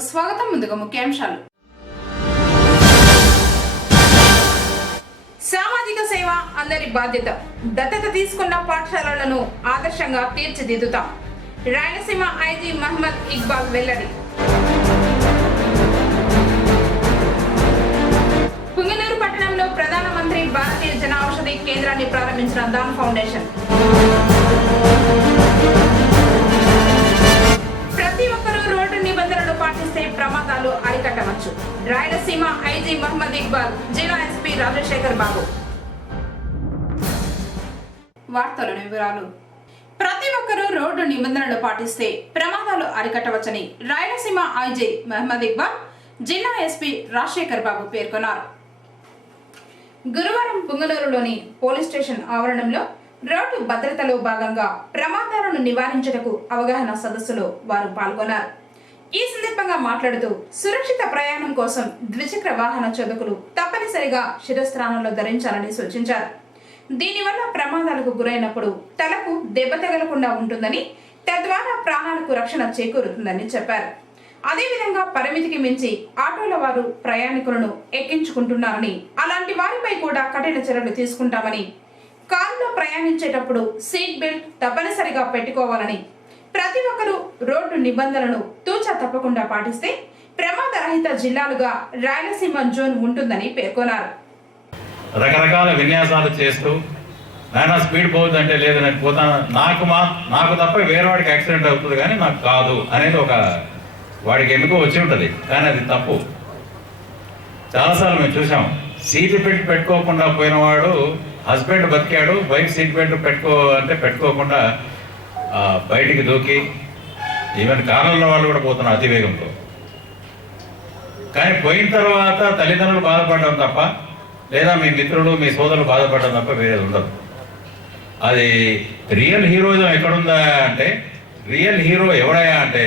వార్తలకు స్వాగతం. ముందుగా ముఖ్యాంశాలు. సామాజిక సేవ అందరి బాధ్యత. దత్తత తీసుకున్న పాఠశాలలను ఆదర్శంగా తీర్చిదిద్దుతాం. రాయలసీమ ఐజీ మహమ్మద్ ఇక్బాల్ వెల్లడి. పుంగనూరు పట్టణంలో ప్రధానమంత్రి భారతీయ జన ఔషధి కేంద్రాన్ని ప్రారంభించిన దాన్ ఫౌండేషన్. ప్రతి ఒక్కరూ రోడ్డు నిబంధనలు పాటిస్తే ప్రమాదాలు అరికట్టవచ్చు. రాయలసీమ ఐజీ మహమ్మద్ ఇక్బాల్, జిల్లా ఎస్పీ రాజశేఖర్ బాబు. వార్తల వివరాలు. ప్రతి ఒక్కరూ రోడ్డు నిబంధనలు పాటిస్తే ప్రమాదాలు అరికట్టవచ్చని రాయలసీమ ఐజీ మహమ్మద్ ఇక్బాల్, జిల్లా ఎస్పీ రాజశేఖర్ బాబు పేర్కొన్నారు. గురువారం పుంగనూరులోని పోలీస్ స్టేషన్ ఆవరణంలో రోడ్డు భద్రతలో భాగంగా ప్రమాదాలను నివారించుటకు అవగాహన సదస్సులో వారు పాల్గొన్నారు. ఈ సందర్భంగా మాట్లాడుతూ సురక్షిత ప్రయాణం కోసం ద్విచక్ర వాహన చోదకులు తప్పనిసరిగా శిరస్త్రాణాలు ధరించాలని సూచించారు. దీనివల్ల ప్రమాదాలకు గురైనప్పుడు తలకు దెబ్బ తగలకుండా ఉంటుందని, తద్వారా ప్రాణాలకు రక్షణ చేకూరుతుందని చెప్పారు. అదేవిధంగా పరిమితికి మించి ఆటోల వారు ప్రయాణికులను ఎక్కించుకుంటున్నారని, అలాంటి వారిపై కూడా కఠిన చర్యలు తీసుకుంటామని, కారులో ప్రయాణించేటప్పుడు సీట్ బెల్ట్ తప్పనిసరిగా పెట్టుకోవాలని, ప్రతి ఒక్కరూ రోడ్డు నిబంధనలను తూచా తప్పకుండా పాటిస్తే ప్రమాదరహిత జిల్లాలుగా రాయలసీమ జోన్ ఉంటుందని పేర్కొన్నారు. రకరకాల విన్యాసాలు చేస్తూ నాయన స్పీడ్ పోతుందంటే లేదు నేను పోతాను, నాకు తప్ప వేరే వాడికి యాక్సిడెంట్ అవుతుంది కానీ నాకు కాదు అనేది ఒక వాడికి ఎందుకో వచ్చి ఉంటుంది. కానీ అది తప్పు. చాలాసార్లు మేము చూసాం, సీట్ బెల్ట్ పెట్టుకోకుండా పోయినవాడు హస్బెండ్ బతికాడు, వైఫ్ సీట్ బెల్ట్ పెట్టుకోకుండా బయటికి దూకి ఈవెన్ కాలంలో వాళ్ళు కూడా పోతున్నారు అతివేగంతో. కానీ పోయిన తర్వాత తల్లిదండ్రులు బాధపడడం తప్ప, లేదా మీ మిత్రులు మీ సోదరులు బాధపడడం తప్ప వేరేది ఉండదు. అది రియల్ హీరోయిజం ఎక్కడుందా అంటే, రియల్ హీరో ఎవడయా అంటే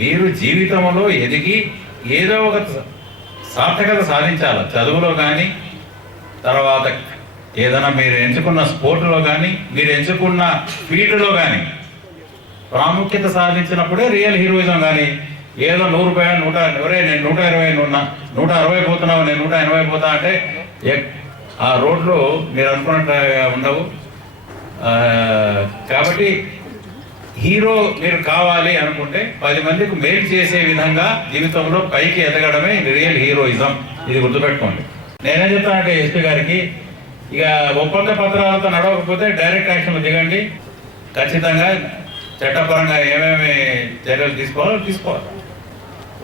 మీరు జీవితంలో ఎదిగి ఏదో ఒక సార్థకత సాధించాలి. చదువులో కానీ, తర్వాత ఏదైనా మీరు ఎంచుకున్న స్పోర్ట్లో కానీ, మీరు ఎంచుకున్న ఫీల్డ్లో కానీ ప్రాముఖ్యత సాధించినప్పుడే రియల్ హీరోయిజం. కానీ ఏదో 100 రూపాయలు 100 నేను 120 160 పోతున్నావు, నేను 180 పోతా అంటే ఆ రోడ్లు మీరు అనుకున్నట్టుగా ఉండవు. కాబట్టి హీరో మీరు కావాలి అనుకుంటే 10 మందికి మేలు చేసే విధంగా జీవితంలో పైకి ఎదగడమే రియల్ హీరోయిజం. ఇది గుర్తుపెట్టుకోండి. నేనేం చెప్తానంటే ఎస్పీ గారికి, ఇక ఒప్పంద పత్రాలతో నడవకపోతే డైరెక్ట్ యాక్షన్లు దిగండి. ఖచ్చితంగా చట్టపరంగా ఏమేమి చర్యలు తీసుకోవాలి.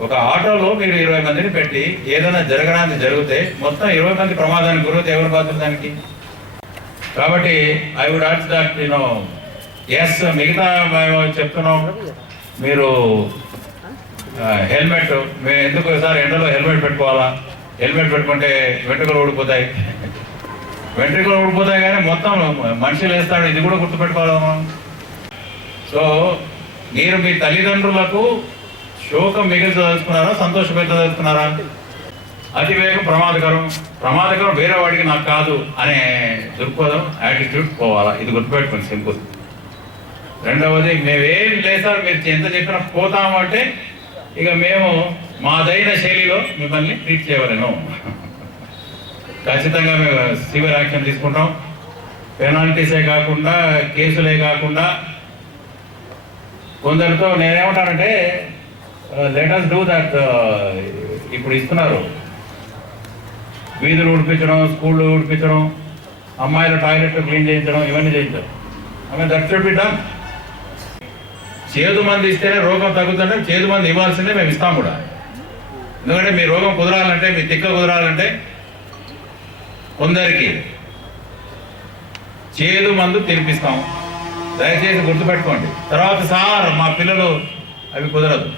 ఒక ఆటోలో మీరు 20 మందిని పెట్టి ఏదైనా జరగడానికి జరిగితే మొత్తం 20 మంది ప్రమాదానికి గురైతే ఎవరు బాధ్యత దానికి? కాబట్టి I would urge that yes, మిగతా మేము చెప్తున్నాం మీరు హెల్మెట్, మేము ఎందుకు సార్ ఎండలో హెల్మెట్ పెట్టుకోవాలా? హెల్మెట్ పెట్టుకుంటే వెంట్రుకలు ఊడిపోతాయి కానీ మొత్తం మనుషులు వేస్తాడు. ఇది కూడా గుర్తుపెట్టుకోవాలి మనం. సో మీరు మీ తల్లిదండ్రులకు శోకం మిగిల్చదలుచుకున్నారా, సంతోషపెట్టదలుచుకున్నారా? అతివేగం ప్రమాదకరం వేరే వాడికి నాకు కాదు అనే దృక్పథం, యాటిట్యూడ్ పోవాలా. ఇది గుర్తుపెట్టుకోండి, సింపుల్. రెండవది, మేమేం లేదు సార్ మీరు ఎంత చెప్పినా పోతాము అంటే ఇక మేము మాదైన శైలిలో మిమ్మల్ని ట్రీట్ చేయవలేను. ఖచ్చితంగా మేము సివియర్ యాక్షన్ తీసుకుంటాం. పెనాల్టీసే కాకుండా, కేసులే కాకుండా కొందరితో నేనేమంటానంటే లెట్ us డూ దట్. ఇప్పుడు ఇస్తున్నారు వీధులు ఉడిపించడం, స్కూళ్ళు ఉడిపించడం, అమ్మాయిల టాయిలెట్ క్లీన్ చేయించడం, ఇవన్నీ చేయించడం. That should be done. చేదు మంది ఇస్తేనే రోగం తగ్గుతుంటే చేదు మంది ఇవ్వాల్సిందే, మేము ఇస్తాం కూడా. ఎందుకంటే మీ రోగం కుదరాలంటే, మీ తిక్క కుదరాలంటే కొందరికి చేదు మందు తినిపిస్తాం. దయచేసి గుర్తుపెట్టుకోండి. తర్వాత సార్ మా పిల్లలు అవి కుదరదు.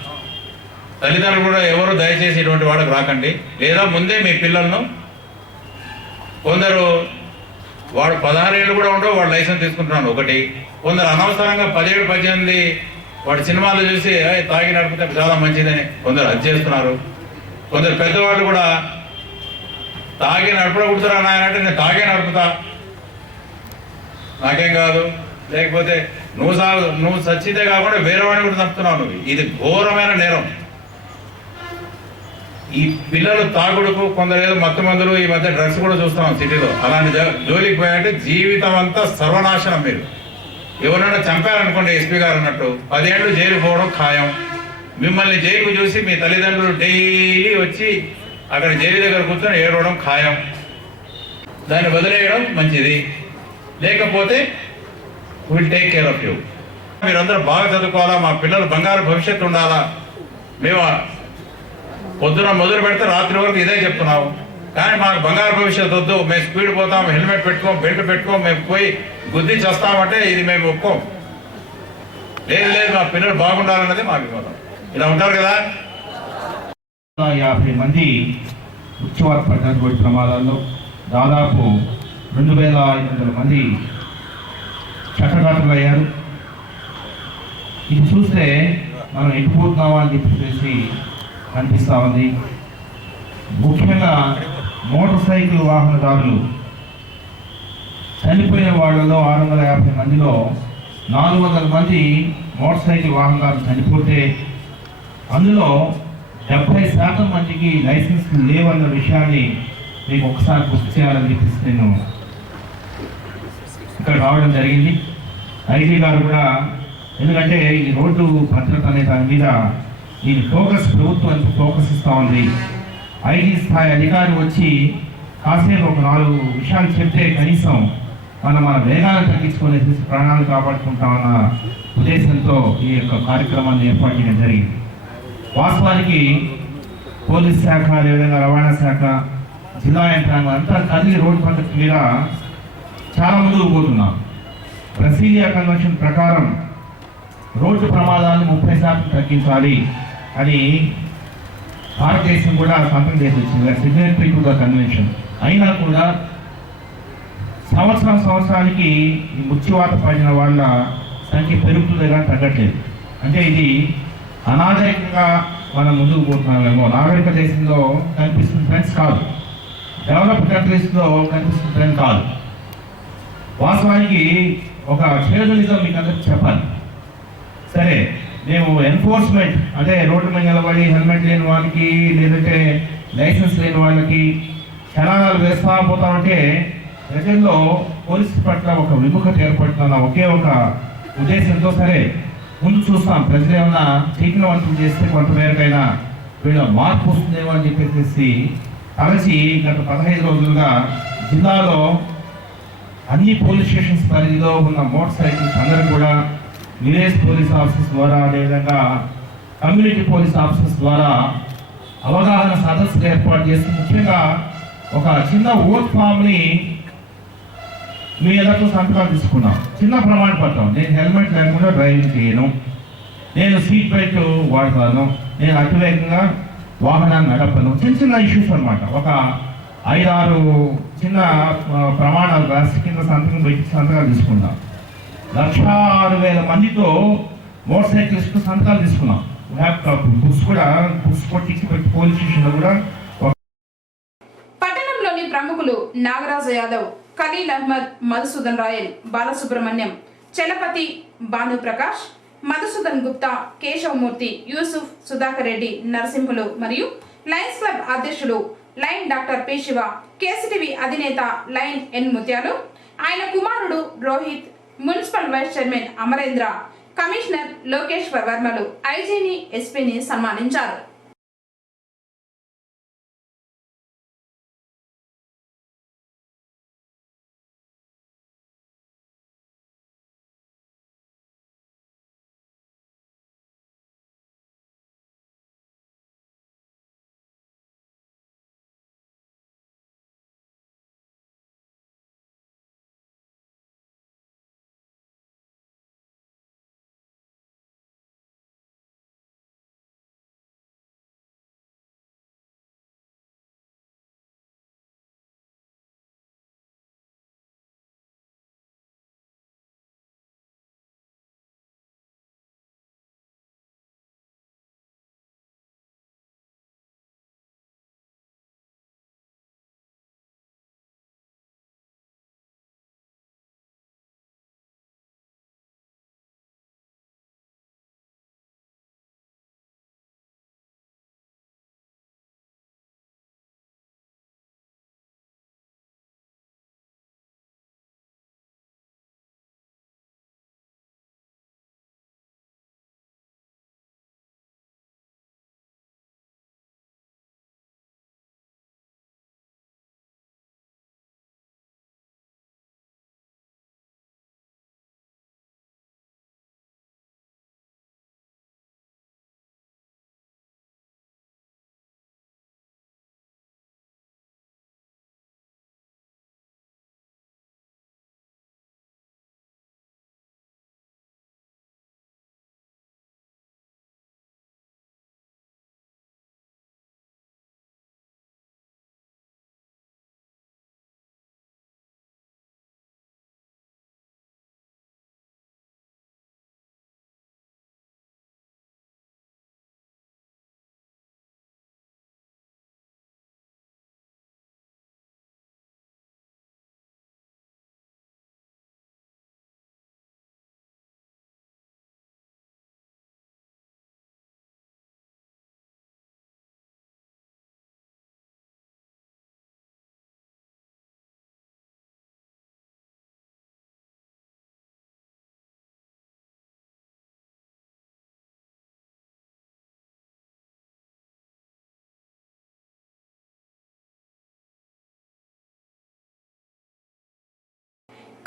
తల్లిదండ్రులు కూడా ఎవరు దయచేసి ఇటువంటి వాళ్ళకి రాకండి. లేదా ముందే మీ పిల్లలను, కొందరు వాడు 16 ఏళ్ళు కూడా ఉండవు, వాడు లైసెన్స్ తీసుకుంటున్నాడు ఒకటి. కొందరు అనవసరంగా 17, 18 వాడు సినిమాలు చూసి తాగి నడిపితే చాలా మంచిదని కొందరు అది చేస్తున్నారు. కొందరు పెద్దవాళ్ళు కూడా తాగి నడపడకూడదురా నాయనంటే నేను తాగే నడుపుతా, నాకేం కాదు, లేకపోతే నువ్వు చచ్చిందే కాకుండా వేరే వాడిని కూడా చంపుతున్నావు నువ్వు. ఇది ఘోరమైన నేరం. ఈ పిల్లలు తాగుడుకు కొందరు ఏదో మత్తు మందులు ఈ మధ్య డ్రగ్స్ కూడా చూస్తున్నాం సిటీలో. అలాంటి జోలికి పోయాలంటే జీవితం అంతా సర్వనాశనం. మీరు ఎవరైనా చంపారనుకోండి, ఎస్పీ గారు అన్నట్టు 10 ఏళ్ళు జైలు పోవడం ఖాయం. మిమ్మల్ని జైలుకు చూసి మీ తల్లిదండ్రులు డైలీ వచ్చి అక్కడ జైలు దగ్గర కూర్చొని ఏడవడం ఖాయం. దాన్ని వదిలేయడం మంచిది. లేకపోతే will take care of you. మీరందరూ బాగా చదువుకోవాలా, మా పిల్లలు బంగారు భవిష్యత్తు ఉండాలా. మేము పొద్దున మొదలు పెడితే రాత్రి వరకు ఇదే చెప్తున్నాము. కానీ మాకు బంగారు భవిష్యత్తు వద్దు, మేము స్పీడ్ పోతాం, హెల్మెట్ పెట్టుకోం, బెల్ట్ పెట్టుకోం, మేము పోయి గుద్ది చేస్తామంటే ఇది మేము ఒప్పుకోం. లేదు లేదు, మా పిల్లలు బాగుండాలన్నది మా అభిమతం. ఇలా ఉంటారు కదా. 50 మంది ఉత్సవాలు పడినటువంటి ప్రమాదాల్లో దాదాపు 2500 మంది చట్టగాటులు అయ్యారు. ఇది చూస్తే మనం ఎటుపోతున్నామా అని చెప్పేసి అనిపిస్తూ ఉంది. ముఖ్యంగా మోటార్ సైకిల్ వాహనదారులు చనిపోయిన వాళ్ళలో 650 మందిలో 400 మంది మోటార్ సైకిల్ వాహనదారులు చనిపోతే అందులో 70% మందికి లైసెన్స్ లేవన్న విషయాన్ని మీకు ఒకసారి గుర్తు చేయాలని చెప్పేసి నేను ఇక్కడ రావడం జరిగింది. ఐజీ గారు కూడా, ఎందుకంటే ఈ రోడ్డు భద్రత అనే దాని మీద ఈ ప్రభుత్వం ఎంత ఫోకస్ ఇస్తూ ఉంది. ఐజీ స్థాయి అధికారి వచ్చి కాసేపు ఒక 4 విషయాలు చెప్తే కనీసం మన వేగాలను తగ్గించుకునేసి ప్రాణాలు కాపాడుకుంటామన్న ఉద్దేశంతో ఈ యొక్క కార్యక్రమాన్ని ఏర్పాటు చేయడం జరిగింది. వాస్తవానికి పోలీస్ శాఖ, అదేవిధంగా రవాణా శాఖ, జిల్లా యంత్రాంగం అంతా కదిలి రోడ్డు భద్రత మీద చాలా ముందుకు పోతున్నాం. బ్రసీలియా కన్వెన్షన్ ప్రకారం రోడ్డు ప్రమాదాలను 30% తగ్గించాలి అని భారతదేశం కూడా సంతకం చేసి వచ్చింది, సిగ్నేటరీ టు ద కన్వెన్షన్. అయినా కూడా సంవత్సరానికి ఈ మృత్యువాత పడిన వాళ్ళ సంఖ్య పెరుగుతుందే కానీ తగ్గట్లేదు. అంటే ఇది అనాగరికంగా మనం ముందుకు పోతున్నామేమో. నాగరిక దేశంలో కనిపిస్తున్న ట్రెండ్స్ కాదు, డెవలప్ కంట్రీస్లో కనిపిస్తున్న ట్రెండ్ కాదు. వాస్తవానికి ఒక చేదునిజం మీకు అందరికి చెప్పాలి. సరే, మేము ఎన్ఫోర్స్మెంట్ అంటే రోడ్డు మీద నిలబడి హెల్మెట్ లేని వాళ్ళకి, లేదంటే లైసెన్స్ లేని వాళ్ళకి చలానాలు వేస్తా పోతామంటే ప్రజల్లో పోలీసు పట్ల ఒక విముఖత ఏర్పడుతున్న ఒకే ఒక ఉద్దేశంతో సరే ముందు చూస్తాం. ప్రజలు ఏమైనా చైతన్యవంతులు చేస్తే కొంతమేరకైనా వీళ్ళ మార్పు వస్తుందేమో అని చెప్పేసి కలిసి గత 15 రోజులుగా జిల్లాలో అన్ని పోలీస్ స్టేషన్స్ పరిధిలో ఉన్న మోటార్ సైకిల్స్ అందరూ కూడా విలేజ్ పోలీస్ ఆఫీసర్స్ ద్వారా, అదేవిధంగా కమ్యూనిటీ పోలీస్ ఆఫీసర్స్ ద్వారా అవగాహన సదస్సులు ఏర్పాటు చేసి ముఖ్యంగా ఒక చిన్న ఓట్ ఫామ్ని మీ ఎలాగో సంతకాలు తీసుకున్నాం. చిన్న ప్రమాణ పత్రం, నేను హెల్మెట్ లేకుండా డ్రైవింగ్ చేయను, నేను సీట్ బెల్ట్ వాడతాను, నేను అతివేగంగా వాహనాన్ని నడపను. చిన్న ఇష్యూస్ అనమాట. ఒక 5-6 చిన్న ప్రమాణాలు రాసి కింద సంతకం పెట్టి సంతకాలు తీసుకున్నాం. 1,06,000 మందితో మోటార్ సైకిల్స్ సంతకాలు తీసుకున్నాం. బుక్స్ కొట్టించి పెట్టి పోలీస్ స్టేషన్లో కూడా. పట్టణంలోని ప్రముఖులు నాగరాజు యాదవ్, ఖలీల్ అహ్మద్, మధుసూదన్ రాయల్, బాలసుబ్రహ్మణ్యం, చలపతి, భానుప్రకాష్, మధుసూదన్ గుప్తా, కేశవమూర్తి, యూసుఫ్, సుధాకర్ రెడ్డి, నరసింహులు మరియు లయన్స్ క్లబ్ అధ్యక్షులు lion doctor P Shiva, KCTV అధినేత లైన్ ఎన్ ముత్యాలు, ఆయన కుమారుడు Rohit, municipal vice chairman Amarendra, commissioner Lokeshwar వర్మలు ఐజీని, ఎస్పీని సన్మానించారు.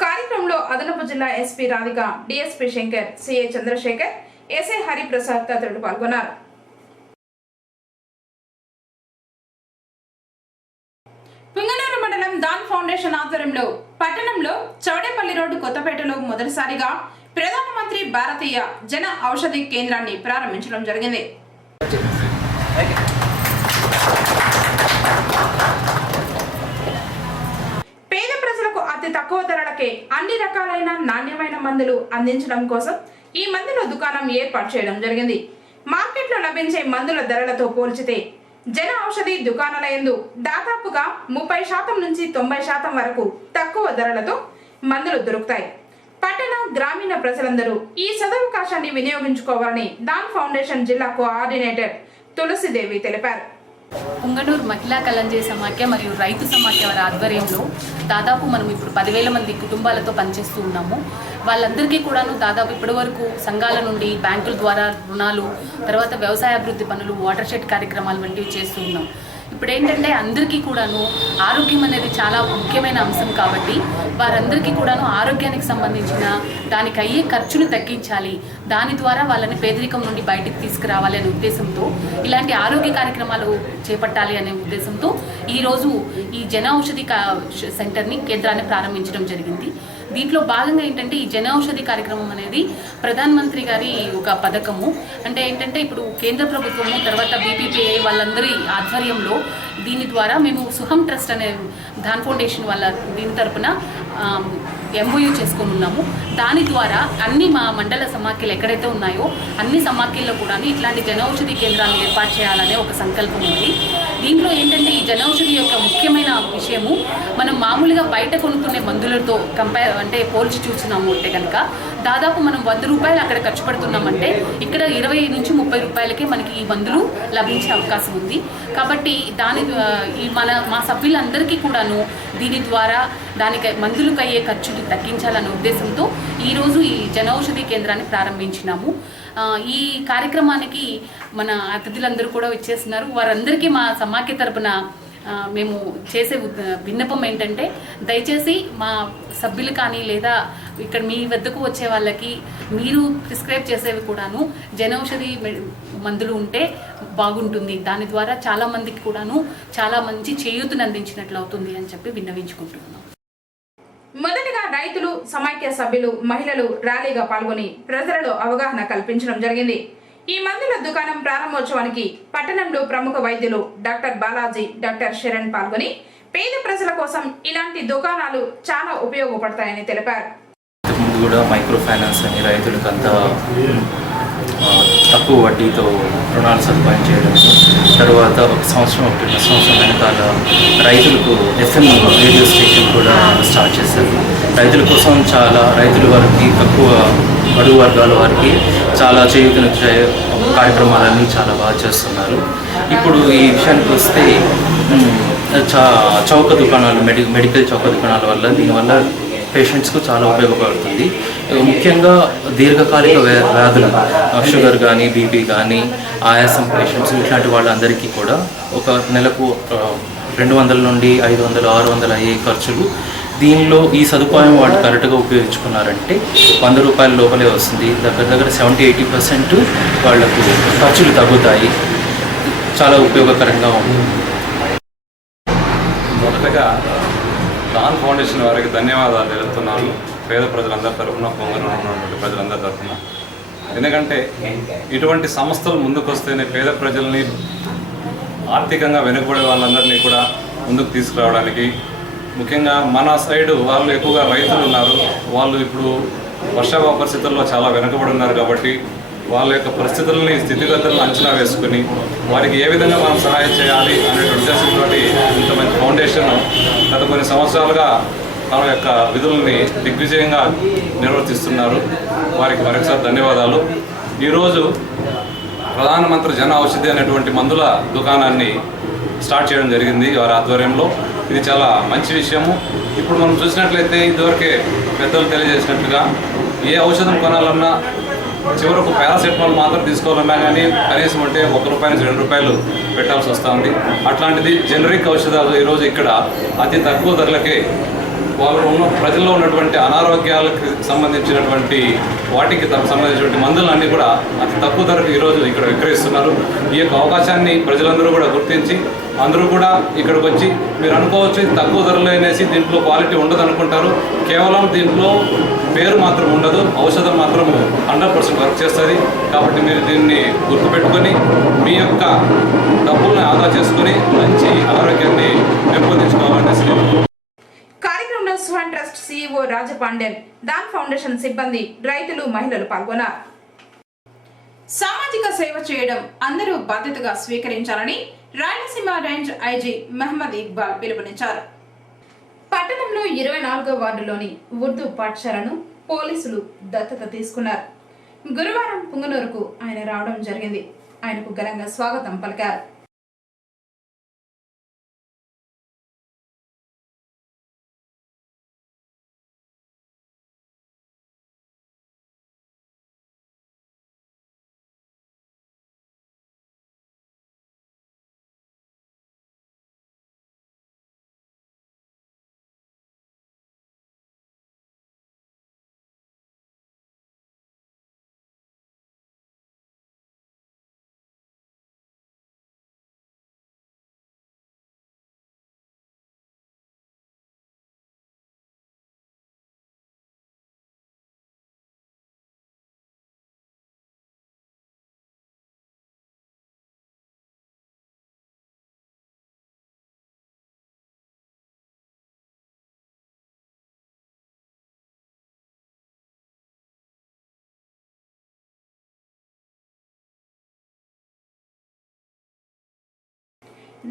కార్యక్రమంలో అదనపు జిల్లా SP Radhika, DSP Shankar, CI Chandrashekar, SI Hariprasad తదితరులు పాల్గొన్నారు. పుంగనూరు మండలం దాన్ ఫౌండేషన్ ఆధ్వర్యంలో పట్టణంలో చౌడేపల్లి రోడ్డు కొత్తపేటలో మొదటిసారిగా ప్రధానమంత్రి భారతీయ జన ఔషధి కేంద్రాన్ని ప్రారంభించడం జరిగింది. పేద ప్రజలకు అతి తక్కువ ధరలకే అన్ని రకాలైన నాణ్యమైన మందులు అందించడం కోసం ఈ మందుల దుకాణం ఏర్పాటు చేయడం జరిగింది. మార్కెట్లో లభించే మందుల ధరలతో పోల్చితే జన ఔషధి దుకాణాల యందు దాదాపుగా 30% నుంచి 90% వరకు తక్కువ ధరలతో మందులు దొరుకుతాయి. పట్టణ గ్రామీణ ప్రజలందరూ ఈ సదవకాశాన్ని వినియోగించుకోవాలని దాన్ ఫౌండేషన్ జిల్లా కోఆర్డినేటర్ తులసిదేవి తెలిపారు. పుంగనూరు మహిళా కలంజీ సమాఖ్య మరియు రైతు సమాఖ్య వారి ఆధ్వర్యంలో దాదాపు మనం ఇప్పుడు 10,000 మంది కుటుంబాలతో పనిచేస్తూ ఉన్నాము. వాళ్ళందరికీ కూడాను దాదాపు ఇప్పటి వరకు సంఘాల నుండి బ్యాంకుల ద్వారా రుణాలు, తర్వాత వ్యవసాయ అభివృద్ధి పనులు, వాటర్ షెడ్ కార్యక్రమాలు వంటివి చేస్తూ ఉన్నాం. ఇప్పుడు ఏంటంటే అందరికీ కూడాను ఆరోగ్యం అనేది చాలా ముఖ్యమైన అంశం కాబట్టి వారందరికీ కూడాను ఆరోగ్యానికి సంబంధించిన దానికి అయ్యే ఖర్చును తగ్గించాలి, దాని ద్వారా వాళ్ళని పేదరికం నుండి బయటకు తీసుకురావాలి అనే ఉద్దేశంతో ఇలాంటి ఆరోగ్య కార్యక్రమాలు చేపట్టాలి అనే ఉద్దేశంతో ఈరోజు ఈ జన ఔషధి సెంటర్ని కేంద్రాన్ని ప్రారంభించడం జరిగింది. దీంట్లో భాగంగా ఏంటంటే ఈ జన ఔషధి కార్యక్రమం అనేది ప్రధానమంత్రి గారి ఒక పథకము. అంటే ఏంటంటే ఇప్పుడు కేంద్ర ప్రభుత్వము, తర్వాత బీపీపీఐ వాళ్ళందరి ఆధ్వర్యంలో దీని ద్వారా మేము సుహం ట్రస్ట్ అనే దాన్ ఫౌండేషన్ వాళ్ళ దీని తరపున ఎంఓయూ చేసుకొని ఉన్నాము. దాని ద్వారా అన్ని మా మండల సమాఖ్యలు ఎక్కడైతే ఉన్నాయో అన్ని సమాఖ్యల్లో కూడా ఇట్లాంటి జనౌషధి కేంద్రాన్ని ఏర్పాటు చేయాలనే ఒక సంకల్పం ఉంది. దీంట్లో ఏంటంటే ఈ జనౌషధి యొక్క ముఖ్యమైన విషయము, మనం మామూలుగా బయట కొనుక్కునే మందులతో పోల్చి చూసినాము అంటే కనుక దాదాపు మనం 100 రూపాయలు అక్కడ ఖర్చు పెడుతున్నామంటే ఇక్కడ 20 నుంచి 30 రూపాయలకే మనకి ఈ మందులు లభించే అవకాశం ఉంది. కాబట్టి మా సభ్యులందరికీ కూడాను దీని ద్వారా దానికి మందులకు అయ్యే ఖర్చుని తగ్గించాలనే ఉద్దేశంతో ఈరోజు ఈ జనౌషధి కేంద్రాన్ని ప్రారంభించినాము. ఈ కార్యక్రమానికి మన అతిథులందరూ కూడా వచ్చేస్తున్నారు. వారందరికీ మా సమాఖ్య తరపున మేము చేసే విన్నపం ఏంటంటే దయచేసి మా సభ్యులు కానీ లేదా ఇక్కడ మీ వద్దకు వచ్చే వాళ్ళకి మీరు ప్రిస్క్రైబ్ చేసేవి కూడాను జనౌషధి మందులు ఉంటే బాగుంటుంది. దాని ద్వారా చాలా మందికి కూడాను చాలా మంచి చేయూతను అందించినట్లు అవుతుంది అని చెప్పి విన్నవించుకుంటున్నాం. మొదటిగా రైతులు, సమైక్య సభ్యులు, మహిళలు ర్యాలీగా పాల్గొని ప్రజలలో అవగాహన కల్పించడం జరిగింది. ఈ మందుల దుకాణం ప్రారంభోత్సవానికి పట్టణంలో ప్రముఖ వైద్యులు డాక్టర్ బాలాజీ, డాక్టర్ శరణ్ పాల్గొని పేద ప్రజల కోసం ఇలాంటి దుకాణాలు చాలా ఉపయోగపడతాయని తెలిపారు. ముందు కూడా మైక్రో ఫైనాన్స్ అని రైతులకంతా తక్కువ వడ్డీతో రుణాలు సదుపాయం చేయడం, తర్వాత ఒక సంవత్సరం వెనకాల రైతులకు FM రేడియో స్టేషన్ కూడా స్టార్ట్ చేశారు. రైతుల కోసం చాలా రైతుల వారికి, తక్కువ అడుగు వర్గాల వారికి చాలా చేయూతనిచ్చే కార్యక్రమాలన్నీ చాలా బాగా చేస్తున్నారు. ఇప్పుడు ఈ విషయానికి వస్తే చౌక దుకాణాలు, మెడికల్ చౌక దుకాణాల వల్ల దీనివల్ల పేషెంట్స్కు చాలా ఉపయోగపడుతుంది. ముఖ్యంగా దీర్ఘకాలిక వ్యాధులు, షుగర్ కానీ, బీపీ కానీ, ఆయాసం పేషెంట్స్ ఇట్లాంటి వాళ్ళందరికీ కూడా ఒక నెలకు 200 నుండి 500, 600 అయ్యే ఖర్చులు దీనిలో ఈ సదుపాయం వాళ్ళు కరెక్ట్గా ఉపయోగించుకున్నారంటే 100 రూపాయల లోపలే వస్తుంది. దగ్గర 70-80% వాళ్లకు ఖర్చులు తగ్గుతాయి. చాలా ఉపయోగకరంగా ఉంటుంది. మొదటగా దాన్ ఫౌండేషన్ వారికి ధన్యవాదాలు తెలుపుతున్నాను. పేద ప్రజలందరి తరఫున, పొంగనూరులో ఉన్నటువంటి ప్రజలందరి తరఫున. ఎందుకంటే ఇటువంటి సంస్థలు ముందుకొస్తేనే పేద ప్రజల్ని, ఆర్థికంగా వెనుకబడే వాళ్ళందరినీ కూడా ముందుకు తీసుకురావడానికి, ముఖ్యంగా మన సైడు వాళ్ళు ఎక్కువగా రైతులు ఉన్నారు. వాళ్ళు ఇప్పుడు వర్షాభావ పరిస్థితుల్లో చాలా వెనుకబడి ఉన్నారు కాబట్టి వాళ్ళ యొక్క పరిస్థితులని, స్థితిగతులను అంచనా వేసుకుని వారికి ఏ విధంగా మనం సహాయం చేయాలి అనే ఉద్దేశంతో ఇంత మంచి ఫౌండేషన్ గత కొన్ని సంవత్సరాలుగా తమ యొక్క విధులని దిగ్విజయంగా నిర్వర్తిస్తున్నారు. వారికి మరొకసారి ధన్యవాదాలు. ఈరోజు ప్రధానమంత్రి జన ఔషధి అనేటువంటి మందుల దుకాణాన్ని స్టార్ట్ చేయడం జరిగింది వారి ఆధ్వర్యంలో. ఇది చాలా మంచి విషయము. ఇప్పుడు మనం చూసినట్లయితే ఇదివరకే పెద్దలు తెలియజేసినట్లుగా ఏ ఔషధం కొనాలన్నా చివరకు పారాసెటమాల్ మాత్రం తీసుకోవాలన్నా కానీ కనీసం అంటే 1 రూపాయి నుంచి 2 రూపాయలు పెట్టాల్సి వస్తుంది. అట్లాంటిది జనరిక్ ఔషధాలు ఈరోజు ఇక్కడ అతి తక్కువ ధరలకే వాళ్ళు ఉన్న ప్రజల్లో ఉన్నటువంటి అనారోగ్యాలకు సంబంధించినటువంటి వాటికి సంబంధించినటువంటి మందులన్నీ కూడా అతి తక్కువ ధరకు ఈరోజు ఇక్కడ విక్రయిస్తున్నారు. ఈ యొక్క అవకాశాన్ని ప్రజలందరూ కూడా గుర్తించి అందరూ కూడా ఇక్కడికి వచ్చి మీరు అనుకోవచ్చు తక్కువ ధరలో అనేసి దీంట్లో క్వాలిటీ ఉండదు అనుకుంటారు. కేవలం దీంట్లో పేరు మాత్రం ఉండదు, ఔషధం మాత్రం 100% వర్క్ చేస్తుంది. కాబట్టి మీరు దీన్ని గుర్తుపెట్టుకొని మీ యొక్క డబ్బుల్ని ఆదా చేసుకొని మంచి ఆరోగ్యాన్ని పెంపొందించుకోవాలనేసి కార్యక్రమంలో సుహాన్ ట్రస్ట్ CEO రాజపాండ్యన్, దాన్ ఫౌండేషన్ సిబ్బంది, రైతులు, మహిళలు పాల్గొన్నారు. సామాజిక సేవ చేయడం అందరూ బాధ్యతగా స్వీకరించాలని రాయలసీమ రేంజ్ IG మహమ్మద్ ఇక్బాల్ పిలుపునిచ్చారు. పట్టణంలో 24వ వార్డులోని ఉర్దూ పాఠశాలను పోలీసులు దత్తత తీసుకున్నారు. గురువారం పుంగనూరుకు ఆయన రావడం జరిగింది. ఆయనకు ఘనంగా స్వాగతం పలికారు.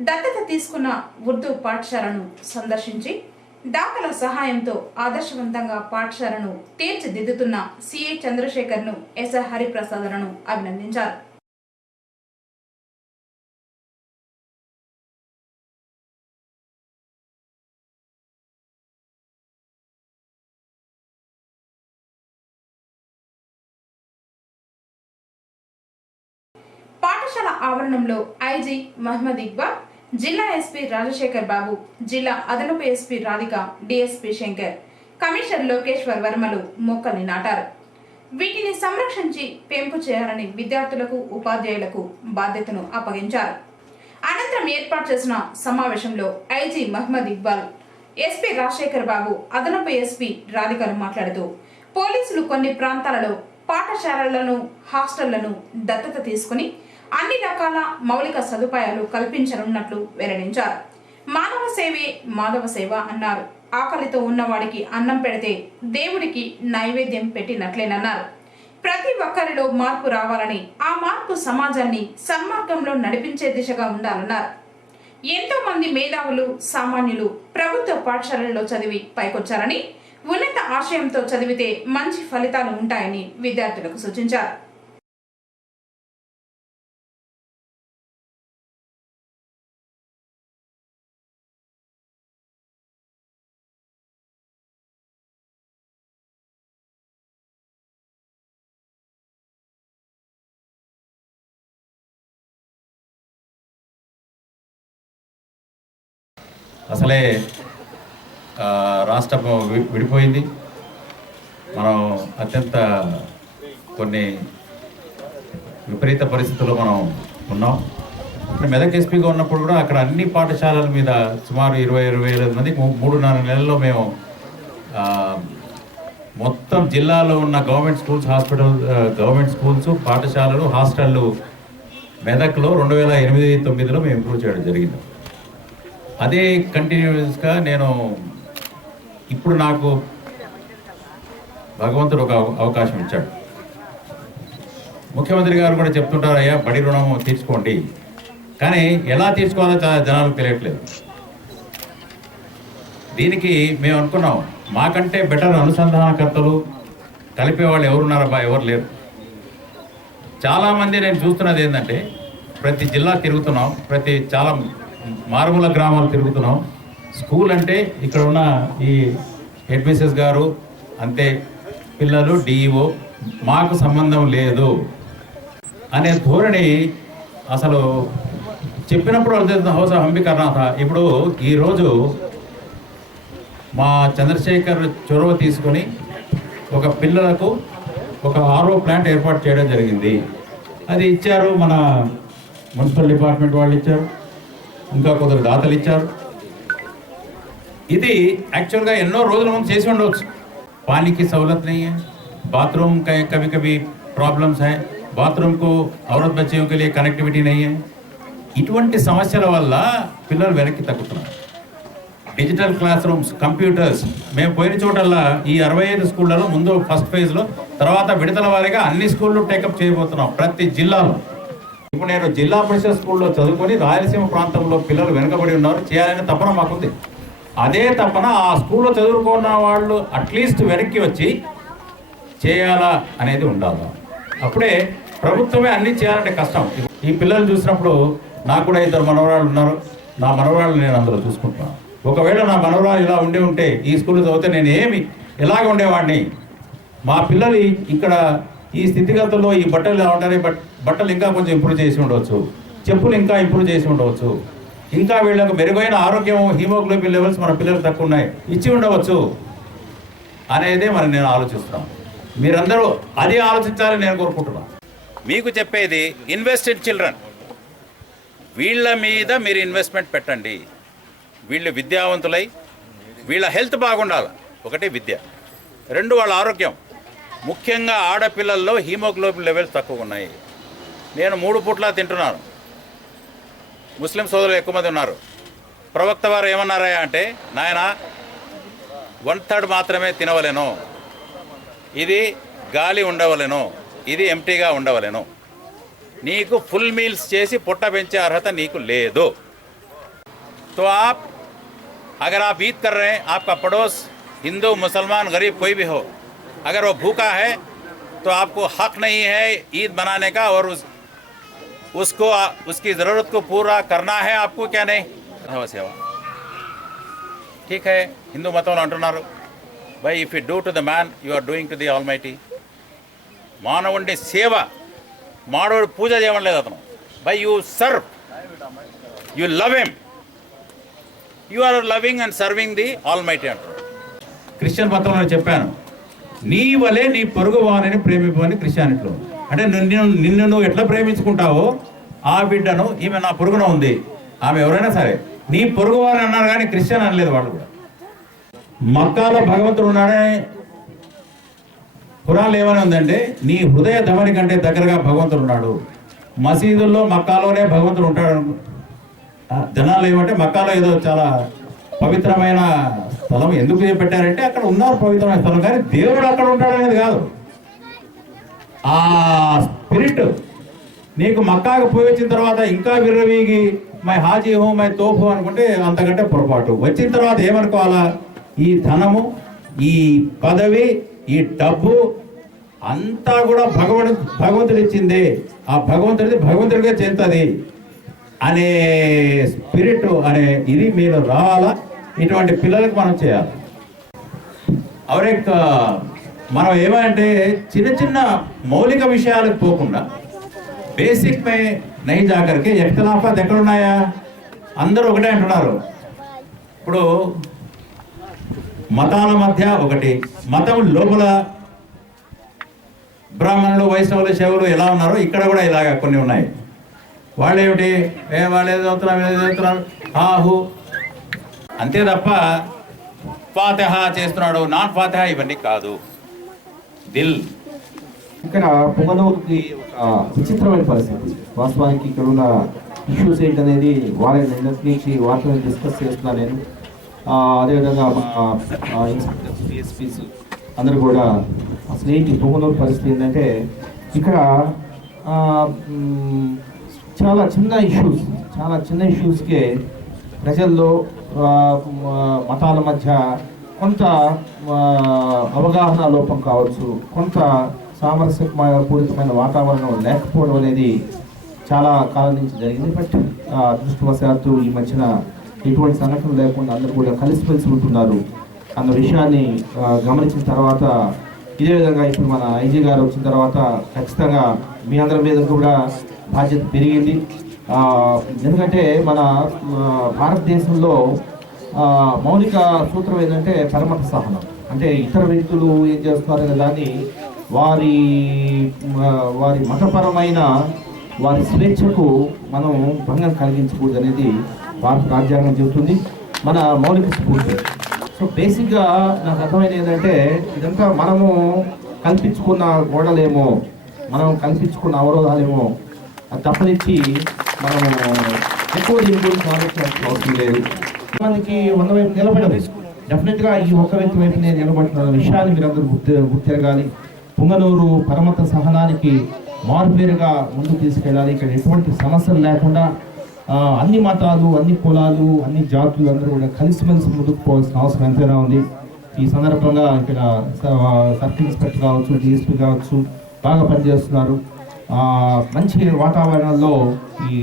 దత్తత తీసుకున్న ఉర్దూ పాఠశాలను సందర్శించి దాతల సహాయంతో ఆదర్శవంతంగా పాఠశాలను తీర్చిదిద్దుతున్న CA చంద్రశేఖర్ను, SR హరిప్రసాద్లను అభినందించారు. పాఠశాల ఆవరణంలో IG మహమ్మద్ ఇక్బాల్, జిల్లా SP రాజశేఖర్ బాబు, జిల్లా అదనపు SP Radhika, DSP Shankar, commissioner Lokeshwar వర్మలు మొక్కల్ని నాటారు. వీటిని సంరక్షించి పెంపు చేయాలని విద్యార్థులకు, ఉపాధ్యాయులకు బాధ్యతను అప్పగించారు. అనంతరం ఏర్పాటు చేసిన సమావేశంలో IG మహమ్మద్ ఇక్బాల్, SP రాజశేఖర్ బాబు, అదనపు SP రాధికలు మాట్లాడుతూ పోలీసులు కొన్ని ప్రాంతాలలో పాఠశాలలను, హాస్టళ్లను దత్తత తీసుకుని అన్ని రకాల మౌలిక సదుపాయాలు కల్పించనున్నట్లు వెల్లడించారు. మానవ సేవే మాధవ సేవ అన్నారు. ఆకలితో ఉన్నవాడికి అన్నం పెడితే దేవుడికి నైవేద్యం పెట్టినట్లేనన్నారు. ప్రతి ఒక్కరిలో మార్పు రావాలని, ఆ మార్పు సమాజాన్ని సన్మార్గంలో నడిపించే దిశగా ఉండాలన్నారు. ఎంతో మంది మేధావులు, సామాన్యులు ప్రభుత్వ పాఠశాలల్లో చదివి పైకొచ్చారని, ఉన్నత ఆశయంతో చదివితే మంచి ఫలితాలు ఉంటాయని విద్యార్థులకు సూచించారు. అసలే రాష్ట్రం విడిపోయింది. మనం అత్యంత కొన్ని విపరీత పరిస్థితుల్లో మనం ఉన్నాం. ఇప్పుడు మెదక్ ఎస్పీగా ఉన్నప్పుడు కూడా అక్కడ అన్ని పాఠశాలల మీద సుమారు 20-25 మంది 3-4 నెలల్లో మేము మొత్తం జిల్లాలో ఉన్న గవర్నమెంట్ స్కూల్స్, గవర్నమెంట్ స్కూల్స్, పాఠశాలలు, హాస్టళ్ళు మెదక్లో 2008-9లో మేము ఇంప్రూవ్ చేయడం జరిగింది. అదే కంటిన్యూస్గా నేను ఇప్పుడు నాకు భగవంతుడు ఒక అవకాశం ఇచ్చాడు. ముఖ్యమంత్రి గారు కూడా చెప్తుంటారు, అయ్యా బడి రుణం తీర్చుకోండి, కానీ ఎలా తీర్చుకోవాలో చాలా జనాలకు తెలియట్లేదు. దీనికి మేము అనుకున్నాం, మాకంటే బెటర్ అనుసంధానకర్తలు కలిపేవాళ్ళు ఎవరున్నారబ్బా? ఎవరు లేరు. చాలామంది నేను చూస్తున్నది ఏంటంటే ప్రతి జిల్లా తిరుగుతున్నాం, చాలా మారుమూల గ్రామాలు తిరుగుతున్నాం. స్కూల్ అంటే ఇక్కడ ఉన్న ఈ హెడ్ మిస్సెస్ గారు అంతే, పిల్లలు, DEO, మాకు సంబంధం లేదు అనే ధోరణి అసలు చెప్పినప్పుడు హౌస్ హంపి కర్ణాటక. ఇప్పుడు ఈరోజు మా చంద్రశేఖర్ చొరవ తీసుకొని ఒక పిల్లలకు ఒక RO ప్లాంట్ ఏర్పాటు చేయడం జరిగింది. అది ఇచ్చారు, మన మున్సిపల్ డిపార్ట్మెంట్ వాళ్ళు ఇచ్చారు, ఇంకా కొందరు దాతలు ఇచ్చారు. ఇది యాక్చువల్గా ఎన్నో రోజుల ముందు చేసి ఉండవచ్చు. पानी की सहूलत नहीं है, बाथरूम का कभी कभी प्रॉब्लम्स है, बाथरूम को औरत बच्चियों के लिए कनेक्टिविटी नहीं है. ఇటువంటి సమస్యల వల్ల పిల్లలు వెనక్కి తగ్గుతున్నారు. డిజిటల్ క్లాస్ రూమ్స్, కంప్యూటర్స్, మేము పోయిన చోటల్లా ఈ 65 స్కూళ్ళలో ముందు ఫస్ట్ ఫేజ్లో, తర్వాత విడతల వారీగా అన్ని స్కూళ్ళు టేకప్ చేయబోతున్నాం ప్రతి జిల్లాలో. ఇప్పుడు నేను జిల్లా పరిషత్ స్కూల్లో చదువుకొని రాయలసీమ ప్రాంతంలో పిల్లలు వెనుకబడి ఉన్నారు, చేయాలనే తపన మాకుంది. అదే తపన ఆ స్కూల్లో చదువుకున్న వాళ్ళు అట్లీస్ట్ వెనక్కి వచ్చి చేయాలా అనేది ఉండాలి. అప్పుడే ప్రభుత్వమే అన్నీ చేయాలంటే కష్టం. ఈ పిల్లలు చూసినప్పుడు నాకు కూడా 2 మనవరాళ్ళు ఉన్నారు. నా మనవరాళ్ళు నేను అందరూ చూసుకుంటున్నాను. ఒకవేళ నా మనవరాలు ఇలా ఉంటే ఈ స్కూల్లో చదివితే నేను ఎలాగ ఉండేవాడిని. మా పిల్లలు ఇక్కడ ఈ స్థితిగతుల్లో ఈ బట్టలు ఇలా ఉంటాయి, బట్టలు ఇంకా కొంచెం ఇంప్రూవ్ చేసి ఉండవచ్చు, చెప్పులు ఇంకా ఇంప్రూవ్ చేసి ఉండవచ్చు, ఇంకా వీళ్ళకు మెరుగైన ఆరోగ్యం, హీమోగ్లోబిన్ లెవెల్స్ మన పిల్లలకు తక్కువ ఉన్నాయి, ఇచ్చి ఉండవచ్చు అనేదే మరి నేను ఆలోచిస్తున్నాను. మీరందరూ అది ఆలోచించాలని నేను కోరుకుంటున్నాను. మీకు చెప్పేది ఇన్వెస్ట్ ఇన్ చిల్డ్రన్. వీళ్ళ మీద మీరు ఇన్వెస్ట్మెంట్ పెట్టండి. వీళ్ళు విద్యావంతులై వీళ్ళ హెల్త్ బాగుండాలి. ఒకటి విద్య, 2 వాళ్ళ ఆరోగ్యం. ముఖ్యంగా ఆడపిల్లల్లో హీమోగ్లోబిన్ లెవెల్స్ తక్కువ ఉన్నాయి. నేను 3 పూట్లా తింటున్నాను. ముస్లిం సోదరులు ఎక్కువ మంది ఉన్నారు. ప్రవక్త వారు ఏమన్నారా అంటే, నాయన 1/3 మాత్రమే తినవలెను, ఇది గాలి ఉండవలెను, ఇది ఎంటీగా ఉండవలెను. నీకు ఫుల్ మీల్స్ చేసి పొట్ట పెంచే అర్హత నీకు లేదు. तो आप अगर आप ईद कर रहे हैं, आपका पड़ोस हिंदू मुसलमान गरीब कोई भी हो, अगर वो भूखा है तो आपको हक नहीं है ईद मनाने का, और उसको उसकी ज़रूरत को पूरा करना है आपको, क्या नहीं సేవా. ठीक है, హిందూ మతంలో అంటున్నారు, by if you do to the man you are doing to the almighty. మానవుడిని సేవ, మానవుడు పూజ చేయడం లేదు అతను. By you serve, you love him, you are loving and serving the almighty అంటారు. క్రిస్టియన్ మతంలో చెప్పాను, నీ వలే నీ పొరుగు వారిని ప్రేమిపని క్రిస్టియానిటీలో. అంటే నిన్ను నువ్వు ఎట్లా ప్రేమించుకుంటావో ఆ బిడ్డను, ఈమె నా పొరుగున ఉంది, ఆమె ఎవరైనా సరే నీ పొరుగు వారిని అన్నారు కానీ క్రిస్టియన్ అనలేదు వాళ్ళు కూడా. మక్కాలో భగవంతుడు ఉన్నాడే, ఖురాన్లో ఏమని ఉందంటే నీ హృదయ ధమని కంటే దగ్గరగా భగవంతుడు ఉన్నాడు. మసీదుల్లో మక్కాలోనే భగవంతుడు ఉంటాడు. జనాలు ఏమంటే మక్కాలో ఏదో చాలా పవిత్రమైన స్థలం ఎందుకు పెట్టారంటే అక్కడ ఉన్నారు పవిత్రమైన స్థలం, కానీ దేవుడు అక్కడ ఉంటాడనేది కాదు. ఆ స్పిరిట్ నీకు మక్కాకు పోయి వచ్చిన తర్వాత ఇంకా విర్రవీగి my Haji oh my tofu అనుకుంటే అంతకంటే పొరపాటు. వచ్చిన తర్వాత ఏమనుకోవాలా, ఈ ధనము, ఈ పదవి, ఈ డబ్బు అంతా కూడా భగవంతుడు ఇచ్చింది, ఆ భగవంతుడిగా చెందుతుంది అనే స్పిరిట్ అనే ఇది మీరు రావాలా. ఇటువంటి పిల్లలకు మనం చేయాలి. మనం ఏమంటే చిన్న చిన్న మౌలిక విషయాలకు పోకుండా బేసిక్ మే నహీ జాకర్కే ఎఖ్తలాఫాత్ ఎక్కడున్నాయా, అందరూ ఒకటే అంటున్నారు. ఇప్పుడు మతాల మధ్య ఒకటి, మతం లోపల బ్రాహ్మణులు, వైష్ణవులు, శైవులు ఎలా ఉన్నారో ఇక్కడ కూడా ఇలాగా కొన్ని ఉన్నాయి. వాళ్ళు ఏమిటి, వాళ్ళు ఏదో చదువుతున్నారు ఆహు అంతే తప్ప ఫాతిహా చేస్తున్నాడు, నాన్ ఫాతిహా ఇవన్నీ కాదు. దిల్ ఇక్కడ పొంగనూరుకి ఒక విచిత్రమైన పరిస్థితి. వాస్తవానికి ఇక్కడ ఉన్న ఇష్యూస్ ఏంటనేది వాళ్ళ నుంచి వాటిని డిస్కస్ చేస్తున్నా నేను. అదేవిధంగా మా ఇన్స్పెక్టర్స్, డిఎస్పీస్ అందరూ కూడా అసలు ఏంటి పొంగనూరు పరిస్థితి ఏంటంటే ఇక్కడ చాలా చిన్న ఇష్యూస్కే ప్రజల్లో మతాల మధ్య కొంత అవగాహన లోపం కావచ్చు, కొంత సామరస్యపూరితమైన వాతావరణం లేకపోవడం అనేది చాలా కాలం నుంచి జరిగింది. బట్ అదృష్టవశాత్తు ఈ మధ్యన ఎటువంటి సంఘటన లేకుండా అందరూ కూడా కలిసిమెలిసి ఉంటున్నారు అన్న విషయాన్ని గమనించిన తర్వాత, ఇదే విధంగా ఇప్పుడు మన ఐజీ గారు వచ్చిన తర్వాత ఖచ్చితంగా మీ అందరి మీద కూడా బాధ్యత పెరిగింది. ఎందుకంటే మన భారతదేశంలో మౌలిక సూత్రం ఏంటంటే పరమత సహనం. అంటే ఇతర వ్యక్తులు ఏం చేస్తున్నారనే దాన్ని వారి మతపరమైన వారి స్వేచ్ఛకు మనం భంగం కలిగించకూడదు అనేది భారత రాజ్యాంగం చెబుతుంది, మన మౌలిక స్ఫూర్తి. సో బేసిక్గా నాకు అర్థమైంది ఏంటంటే ఇదంతా మనము కల్పించుకున్న గోడలేమో, మనం కల్పించుకున్న అవరోధాలేమో, అది తప్పనిచ్చి మనము ఎక్కువ దీని గురించి ఆలోచించాల్సిన అవసరం లేదు. మనకి 100 వైపు నిలబడదు. డెఫినెట్గా ఈ ఒక్క వ్యక్తి వైపు నేను నిలబడుతున్న విషయాన్ని మీరందరూ గుర్తిరగాలి. పుంగనూరు పరమత సహనానికి మార్పేరుగా ముందుకు తీసుకెళ్ళాలి. ఇక్కడ ఎటువంటి సమస్యలు లేకుండా అన్ని మతాలు, అన్ని కులాలు, అన్ని జాతులు అందరూ కూడా కలిసిమెలిసి ముందుకు పోవాల్సిన అవసరం ఎంతైనా ఉంది. ఈ సందర్భంగా ఇక్కడ సర్కిల్ ఇన్స్పెక్టర్ కావచ్చు, డిఎస్పీ కావచ్చు బాగా పనిచేస్తున్నారు. మంచి వాతావరణంలో ఈ